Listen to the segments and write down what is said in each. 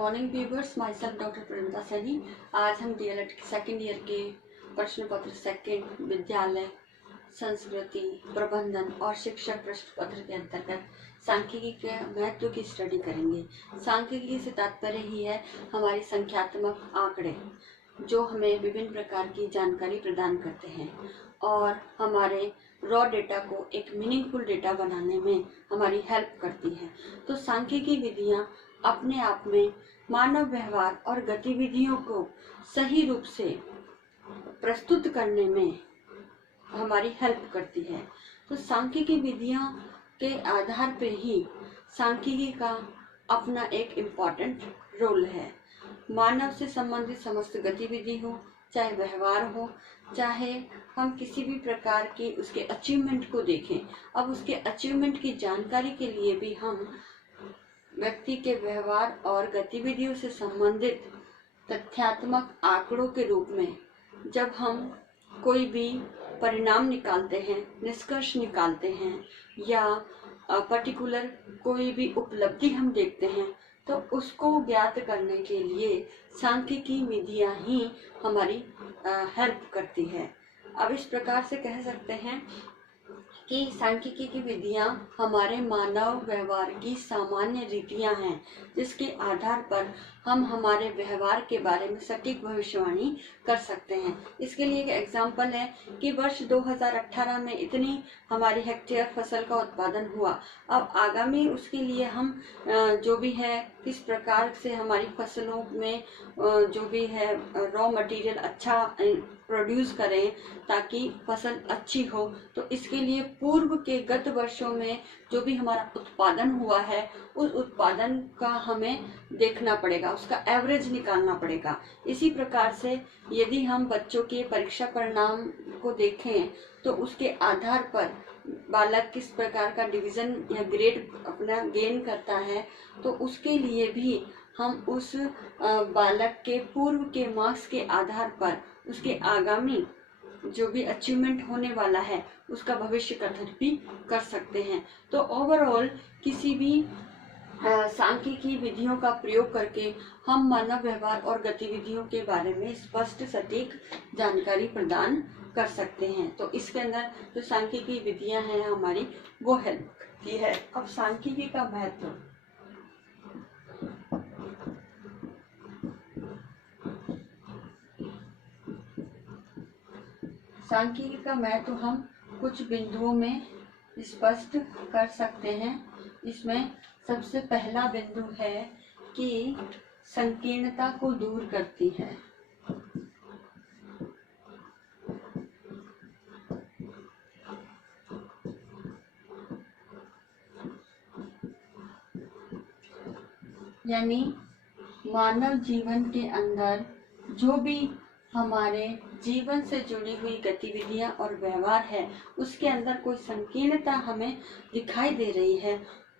Morning viewers, my self doctor Premita Saini. आज हम DElEd second year के प्रश्न पत्र सेकेंड विद्यालय संस्कृति प्रबंधन और शिक्षक प्रश्न पत्र के अंतर्गत सांख्यिकी के महत्व की स्टडी करेंगे। सांख्यिकी से तात्पर्य ही है हमारी संख्यात्मक आंकड़े जो हमें विभिन्न प्रकार की जानकारी प्रदान करते हैं और हमारे रॉ डेटा को एक मीनिंगफुल डेटा बनाने में हमारी हेल्प करती है। तो सांख्यिकी विधियां अपने आप में मानव व्यवहार और गतिविधियों को सही रूप से प्रस्तुत करने में हमारी हेल्प करती है। तो सांख्यिकी विधियों के आधार पर ही सांख्यिकी का अपना एक इम्पॉर्टेंट रोल है। मानव से संबंधित समस्त गतिविधि हो, चाहे व्यवहार हो, चाहे हम किसी भी प्रकार की उसके अचीवमेंट को देखें। अब उसके अचीवमेंट की जानकारी के लिए भी हम व्यक्ति के व्यवहार और गतिविधियों से संबंधित तथ्यात्मक आंकड़ों के रूप में जब हम कोई भी परिणाम निकालते हैं, निष्कर्ष निकालते हैं या पर्टिकुलर कोई भी उपलब्धि हम देखते हैं, तो उसको ज्ञात करने के लिए सांख्यिकी विधियां ही हमारी हेल्प करती है। अब इस प्रकार से कह सकते हैं कि सांख्यिकी की विधियां हमारे मानव व्यवहार की सामान्य रीतियां हैं जिसके आधार पर हम हमारे व्यवहार के बारे में सटीक भविष्यवाणी कर सकते हैं। इसके लिए एक एग्जाम्पल है कि वर्ष 2018 में इतनी हमारी हेक्टेयर फसल का उत्पादन हुआ। अब आगामी उसके लिए हम जो भी है किस प्रकार से हमारी फसलों में जो भी है रॉ मटेरियल अच्छा प्रोड्यूस करें ताकि फसल अच्छी हो। तो इसके लिए पूर्व के गत वर्षों में जो भी हमारा उत्पादन हुआ है उस उत्पादन का हमें देखना पड़ेगा, उसका एवरेज निकालना पड़ेगा। इसी प्रकार से यदि हम बच्चों के परीक्षा परिणाम को देखें तो उसके आधार पर बालक किस प्रकार का डिवीजन या ग्रेड अपना गेन करता है, तो उसके लिए भी हम उस बालक के पूर्व के मार्क्स के आधार पर उसके आगामी जो भी अचीवमेंट होने वाला है उसका भविष्य कथन भी कर सकते हैं। तो ओवरऑल किसी भी सांख्यिकी विधियों का प्रयोग करके हम मानव व्यवहार और गतिविधियों के बारे में स्पष्ट सटीक जानकारी प्रदान कर सकते हैं। तो इसके अंदर जो सांख्यिकी विधियां हैं हमारी वो हेल्प करती है। अब सांख्यिकी का महत्व, सांख्यिकी का महत्व हम कुछ बिंदुओं में स्पष्ट कर सकते हैं। इसमें सबसे पहला बिंदु है कि संकीर्णता को दूर करती है। यानी मानव जीवन के अंदर जो भी हमारे जीवन से जुड़ी हुई गतिविधियां और व्यवहार है उसके अंदर कोई संकीर्णता हमें दिखाई दे रही है,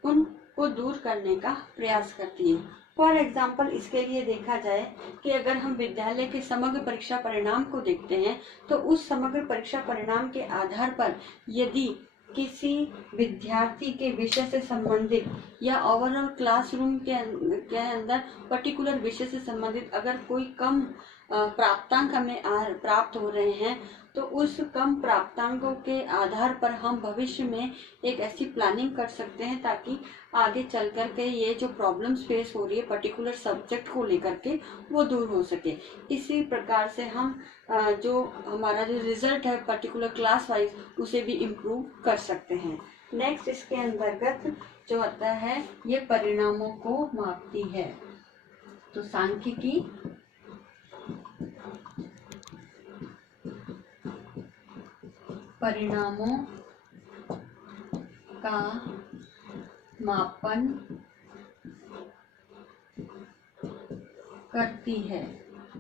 उनको दूर करने का प्रयास करती है। फॉर एग्जाम्पल इसके लिए देखा जाए कि अगर हम विद्यालय के समग्र परीक्षा परिणाम को देखते हैं तो उस समग्र परीक्षा परिणाम के आधार पर यदि किसी विद्यार्थी के विषय से संबंधित या ओवरऑल क्लासरूम के अंदर पर्टिकुलर विषय से संबंधित अगर कोई कम प्राप्तांक हमें प्राप्त हो रहे हैं तो उस कम प्राप्तांकों के आधार पर हम भविष्य में एक ऐसी प्लानिंग कर सकते हैं ताकि आगे चल कर के ये जो प्रॉब्लम्स फेस हो रही है पर्टिकुलर सब्जेक्ट को लेकर के वो दूर हो सके। इसी प्रकार से हम जो हमारा जो रिजल्ट है पर्टिकुलर क्लास वाइज उसे भी इम्प्रूव कर सकते हैं। नेक्स्ट इसके अंतर्गत जो आता है ये परिणामों को मापती है। तो सांख्यिकी परिणामों का मापन करती है।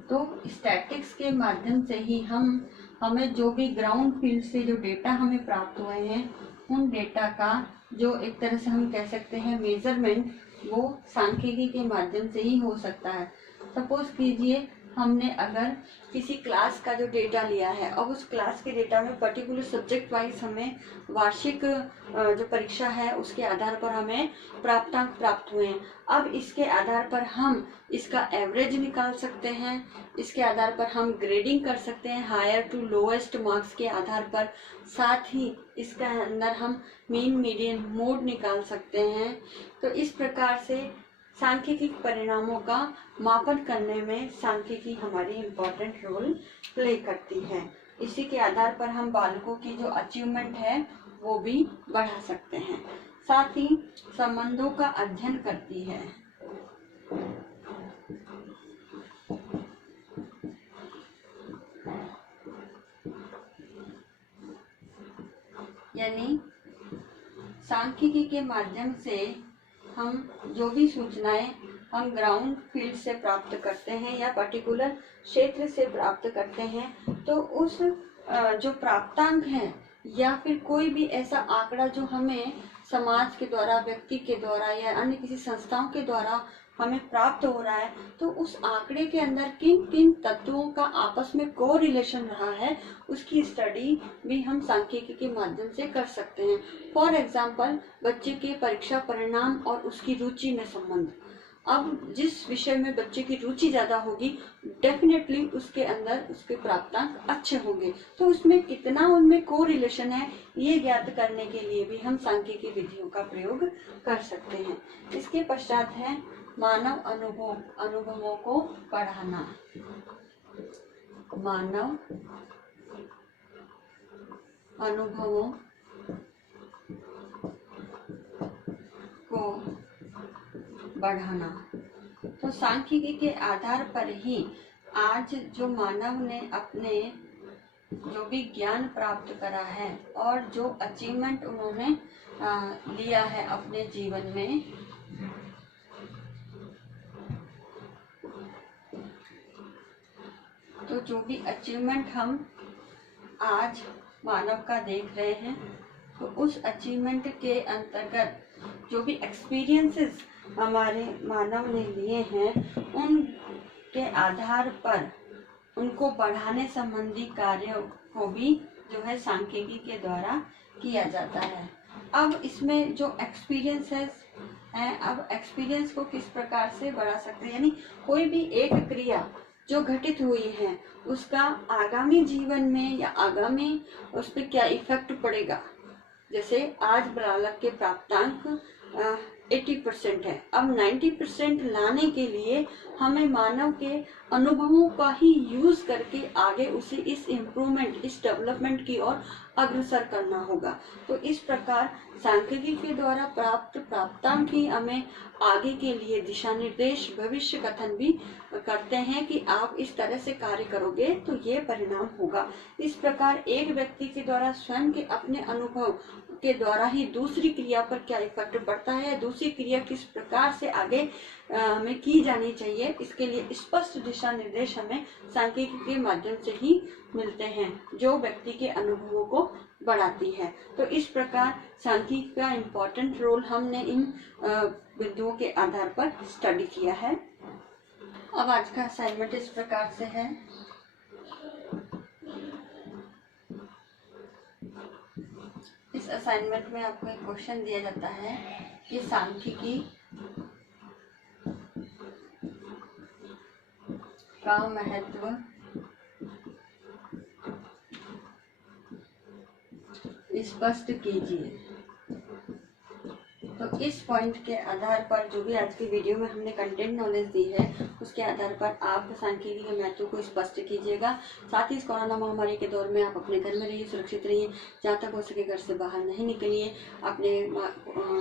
तो स्टैटिक्स के माध्यम से ही हमें जो भी ग्राउंड फील्ड से जो डेटा हमें प्राप्त हुए हैं उन डेटा का जो एक तरह से हम कह सकते हैं मेजरमेंट वो सांख्यिकी के माध्यम से ही हो सकता है। सपोज कीजिए हमने अगर किसी क्लास का जो डेटा लिया है, अब उस क्लास के डेटा में पर्टिकुलर सब्जेक्ट वाइज हमें वार्षिक जो परीक्षा है उसके आधार पर हमें प्राप्तांक प्राप्त हुए हैं। अब इसके आधार पर हम इसका एवरेज निकाल सकते हैं, इसके आधार पर हम ग्रेडिंग कर सकते हैं हायर टू लोएस्ट मार्क्स के आधार पर। साथ ही इसके अंदर हम मीन मीडियन मोड निकाल सकते हैं। तो इस प्रकार से सांख्यिकी परिणामों का मापन करने में सांख्यिकी हमारी इम्पोर्टेंट रोल प्ले करती है। इसी के आधार पर हम बालकों की जो अचीवमेंट है वो भी बढ़ा सकते हैं। साथ ही संबंधों का अध्ययन करती है। यानी सांख्यिकी के माध्यम से हम जो भी सूचनाएं हम ग्राउंड फील्ड से प्राप्त करते हैं या पर्टिकुलर क्षेत्र से प्राप्त करते हैं, तो उस जो प्राप्तांक है या फिर कोई भी ऐसा आंकड़ा जो हमें समाज के द्वारा, व्यक्ति के द्वारा या अन्य किसी संस्थाओं के द्वारा हमें प्राप्त हो रहा है, तो उस आंकड़े के अंदर किन किन तत्वों का आपस में को रिलेशन रहा है उसकी स्टडी भी हम सांख्यिकी के माध्यम से कर सकते हैं। फॉर एग्जाम्पल, बच्चे के परीक्षा परिणाम और उसकी रुचि में संबंध। अब जिस विषय में बच्चे की रुचि ज्यादा होगी, डेफिनेटली उसके अंदर उसके प्राप्तांक अच्छे होंगे। तो उसमें कितना उनमें को रिलेशन है ये ज्ञात करने के लिए भी हम सांख्यिकी विधियों का प्रयोग कर सकते हैं। इसके पश्चात है मानव अनुभवों को बढ़ाना। मानव अनुभवों को बढ़ाना। तो सांख्यिकी के आधार पर ही आज जो मानव ने अपने जो भी ज्ञान प्राप्त करा है और जो अचीवमेंट उन्होंने लिया है अपने जीवन में, तो जो भी अचीवमेंट हम आज मानव का देख रहे हैं, तो उस अचीवमेंट के अंतर्गत जो भी एक्सपीरियंसेस हमारे मानव ने लिए हैं, उनके आधार पर उनको बढ़ाने संबंधी कार्यों को भी जो है सांख्यिकी के द्वारा किया जाता है। अब इसमें जो एक्सपीरियंसेस हैं, अब एक्सपीरियंस को किस प्रकार से बढ़ा सकते हैं, यानी कोई भी एक क्रिया जो घटित हुई है उसका आगामी जीवन में या आगामी उस पर क्या इफेक्ट पड़ेगा। जैसे आज बालक के प्राप्तांक 80% है, अब 90% लाने के लिए हमें मानव के अनुभवों का ही यूज करके आगे उसे इस इम्प्रूवमेंट, इस डेवलपमेंट की ओर अग्रसर करना होगा। तो इस प्रकार सांख्यिकी के द्वारा प्राप्त प्राप्तांक ही हमें आगे के लिए दिशा निर्देश, भविष्य कथन भी करते हैं कि आप इस तरह से कार्य करोगे तो ये परिणाम होगा। इस प्रकार एक व्यक्ति के द्वारा स्वयं के अपने अनुभव के द्वारा ही दूसरी क्रिया पर क्या इफेक्ट पड़ता है, दूसरी क्रिया किस प्रकार से आगे हमें की जानी चाहिए, इसके लिए स्पष्ट दिशा निर्देश हमें सांख्यिकी के माध्यम से ही मिलते हैं, जो व्यक्ति के अनुभवों को बढ़ाती है। तो इस प्रकार सांख्यिकी का इम्पोर्टेंट रोल हमने इन बिंदुओं के आधार पर स्टडी किया है। अब आज का असाइनमेंट इस प्रकार से है। इस असाइनमेंट में आपको एक क्वेश्चन दिया जाता है कि सांख्यिकी का महत्व स्पष्ट कीजिए। तो इस पॉइंट के आधार पर जो भी आज की वीडियो में हमने कंटेंट नॉलेज दी है उसके आधार पर आप सांख्यिकी के महत्व को स्पष्ट कीजिएगा। साथ ही इस कोरोना महामारी के दौर में आप अपने घर में रहिए, सुरक्षित रहिए, जहाँ तक हो सके घर से बाहर नहीं निकलिए, अपने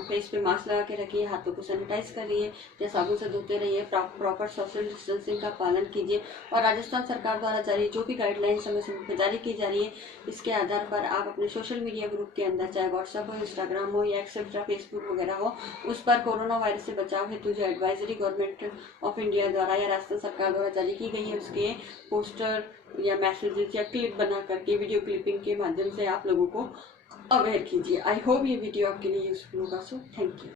फेस पे मास्क लगा के रखिए, हाथों को सैनिटाइज करिए या साबुन से धोते रहिए, प्रॉपर सोशल डिस्टेंसिंग का पालन कीजिए। और राजस्थान सरकार द्वारा जारी जो भी गाइडलाइन समय समय पर जारी की जा रही है, इसके आधार पर आप अपने सोशल मीडिया ग्रुप के अंदर, चाहे व्हाट्सएप हो, इंस्टाग्राम हो या एक्सेट्रा फेसबुक वगैरह हो, उस पर कोरोना वायरस से बचाव हेतु जो एडवाइजरी गवर्नमेंट ऑफ इंडिया द्वारा या राजस्थान सरकार द्वारा जारी की गई है, उसके पोस्टर या मैसेजेस या क्लिप बना करके वीडियो क्लिपिंग के माध्यम से आप लोगों को अवेयर कीजिए। आई होप ये वीडियो आपके लिए यूजफुल होगा। So thank you.